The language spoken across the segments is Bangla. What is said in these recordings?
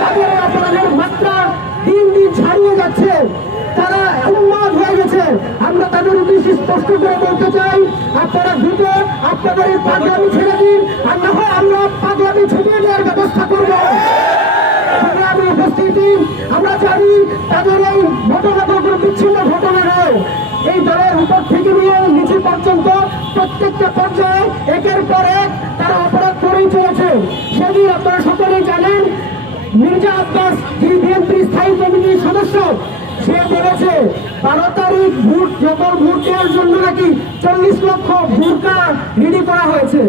তাদের অপরাধের মাত্রা দিন দিন ছাড়িয়ে যাচ্ছে। তারা উন্মাদ হয়ে গেছে। আমরা তাদের উদ্দেশ্যে স্পষ্ট করে বলতে চাই, আপনারা দ্রুত আপনাদের এই ছেড়ে দিন, আর না আমরা পাগলামি ছুটিয়ে দেওয়ার ব্যবস্থা করব। উপস্থিতি আমরা জানি তাদের এই ঘটনাটা বিচ্ছিন্ন ঘটনা নয়। এই দলের উপর থেকে নিয়ে নিচে পর্যন্ত প্রত্যেকটা পর্যায়ে একের পর তারা অপরাধ করেই চলেছে। সেদিন আপনারা সকলেই জানেন মির্জা আব্বাস যিনি বিএনপির স্থায়ী কমিটির সদস্য, সে বলেছে, বারো তারিখ ভোট, যখন ভোট দেওয়ার জন্য নাকি চল্লিশ লক্ষ ভোটকা রেডি করা হয়েছে।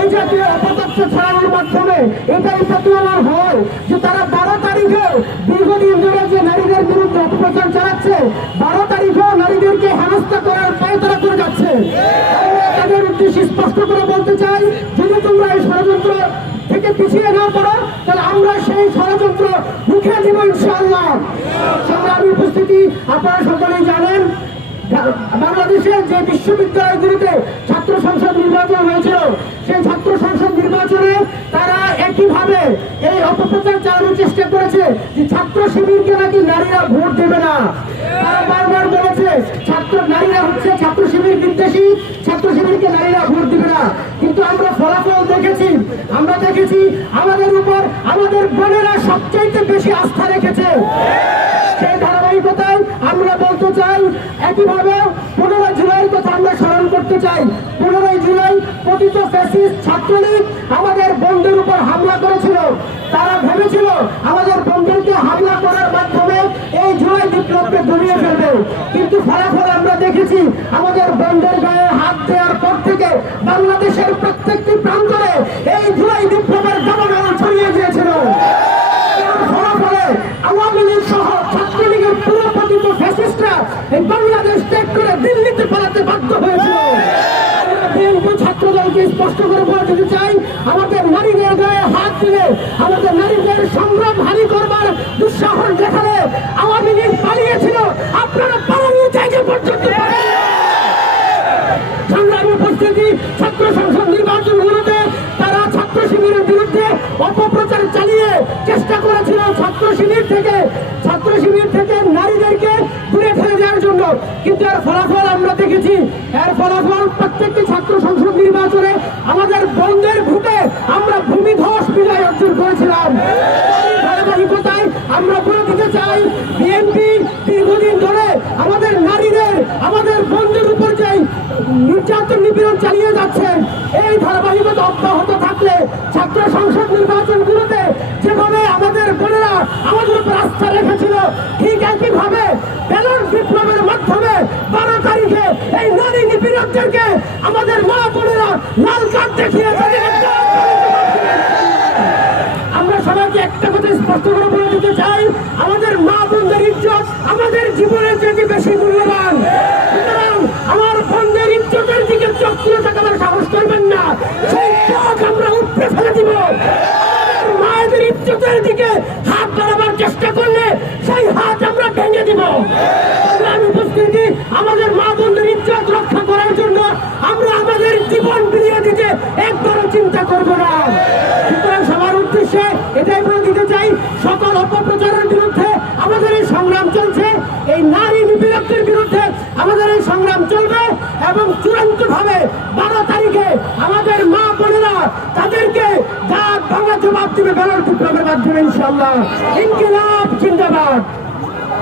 এই জাতীয় অপতথ্য ছড়ানোর মাধ্যমে এটাই প্রতীয়মান হয় যে তারা বারো তারিখে দীর্ঘদিন ধরে যে নারীদের বিরুদ্ধে অপপ্রচার চালাচ্ছে, বারো তারিখেও নারীদেরকে হেনস্থা করার পায়তারা করে যাচ্ছে। তাদের উদ্দেশ্যে স্পষ্ট করে বলতে চাই, যদি তোমরা এই ষড়যন্ত্র থেকে পিছিয়ে না পড়ো ষড়যন্ত্র মুখে দিব ইনশাআল্লাহ। উপস্থিতি আপনারা সকলেই জানেন বাংলাদেশের যে বিশ্ববিদ্যালয়গুলিতে ছাত্র সংসদ নির্বাচন হয়েছিল, সেই ছাত্র সংসদ নির্বাচনে তারা একইভাবে এই অপপ্রচার চালানোর চেষ্টা করেছে যে ছাত্র শিবিরকে নাকি নারীরা ভোট দেবে না। তারা বারবার বলেছে, ছাত্র নারীরা হচ্ছে, ছাত্র শিবির বিদ্বেষী ছাত্র শিবিরকে নারীরা ভোট দিবে না। কিন্তু আমরা ফলাফল দেখেছি আমরা দেখেছি আমাদের উপর আমাদের বোনেরা সবচাইতে বেশি আস্থা রেখেছে। সেই ধারাবাহিকতায় আমরা বলতে চাই, একইভাবে পনেরোই জুলাইয়ের কথা আমরা স্মরণ করতে চাই। পনেরোই জুলাই পতিত ফ্যাসিস্ট ছাত্রলীগ আমাদের বন্ধুর উপর হামলা করেছিল। তারা ভেবেছিল আমাদের বন্ধুকে হামলা করার মাধ্যমে এই জুলাই বিপ্লবকে দমিয়ে ফেলবে। কিন্তু ফলাফল আমরা দেখেছি, আমাদের বন্ধের গায়ে হাত দেওয়ার পর থেকে বাংলাদেশের প্রত্যেকটি প্রান্তরে এই জুলাই বিপ্লবের জনগণ ছড়িয়ে দিয়েছিল এর ফলাফলে আওয়ামী লীগ সহ ছাত্রলীগের পুরো পতিত ফ্যাসিস্টরা এই বাংলাদেশ ত্যাগ করে দিল্লিতে পালাতে বাধ্য হয়েছিল আমরা বিএনপি ছাত্র দলকে স্পষ্ট করে বলে দিতে চাই, আমাদের নারীদের গায়ে হাত দিলে আমাদের নারীদের সংগ্রাম হানি করবার দুঃসাহস দেখালে আওয়ামী লীগ পালিয়েছিল, আপনারা পালানোর জায়গা পর্যন্ত পারেন সংগ্রামী উপস্থিতি, ছাত্র সংসদ নির্বাচনগুলোতে তারা ছাত্র বিরুদ্ধে অপপ্রচার চালিয়ে চেষ্টা করেছিল ছাত্র শিবির থেকে, ছাত্র শিবির থেকে নারীদেরকে দূরে ঠেলে দেওয়ার জন্য কিন্তু এর ফলাফল আমরা দেখেছি, এর ফলাফল প্রত্যেকটি ছাত্র সংসদ নির্বাচনে আমাদের বন্ধের ভোটে আমরা ভূমিধস বিজয় অর্জন করেছিলাম। আমরা বলে দিতে চাই বিএনপি দীর্ঘদিন ধরে আমাদের নারীদের, আমাদের উপর যে নির্যাতন নিপীড়ন চালিয়ে যাচ্ছেন এই ধারাবাহিকতা অব্যাহত থাকলে ছাত্র সংসদ নির্বাচনগুলোতে যেভাবে আমাদের বোনেরা আমাদের উপর আস্থা রেখেছিল, ঠিক একইভাবে ব্যালট বিপ্লবের মাধ্যমে বারো তারিখে এই নারী নিপীড়কদেরকে আমাদের মা বোনেরা লাল কার্ড দেখিয়ে। আমরা সবাইকে একটা কথা স্পষ্ট করে বলে দিতে চাই, আমাদের মা বোনদের ইজ্জত আমাদের জীবনের চেয়ে বেশি মূল্যবান। আমার বোনদের ইজ্জতের দিকে চোখ তুলে তাকাবার সাহস করবেন না। সেই চোখ আমরা উপড়ে ফেলে দিব। মায়েদের ইজ্জতের দিকে হাত বাড়াবার চেষ্টা করলে সেই হাত আমরা ভেঙে দিব। উপস্থিতি, আমাদের মা বোনদের ইজ্জত রক্ষা করার জন্য আমরা আমাদের জীবন বিলিয়ে দিতে একবারও চিন্তা করব না সুতরাং সবার উদ্দেশ্যে এটাই বলে দিতে চাই সকল অপপ্রচারের বিরুদ্ধে আমাদের এই সংগ্রাম চলছে, এই নারী নিপীড়কদের বিরুদ্ধে আমাদের এই সংগ্রাম চলবে এবং চূড়ান্ত ভাবে বারো তারিখে আমাদের মা বোনেরা তাদেরকে দাঁত ভাঙা, জবাব দিবে ব্যালট বিপ্লবের মাধ্যমে ইনশাল্লাহ ইনকিলাব, জিন্দাবাদ।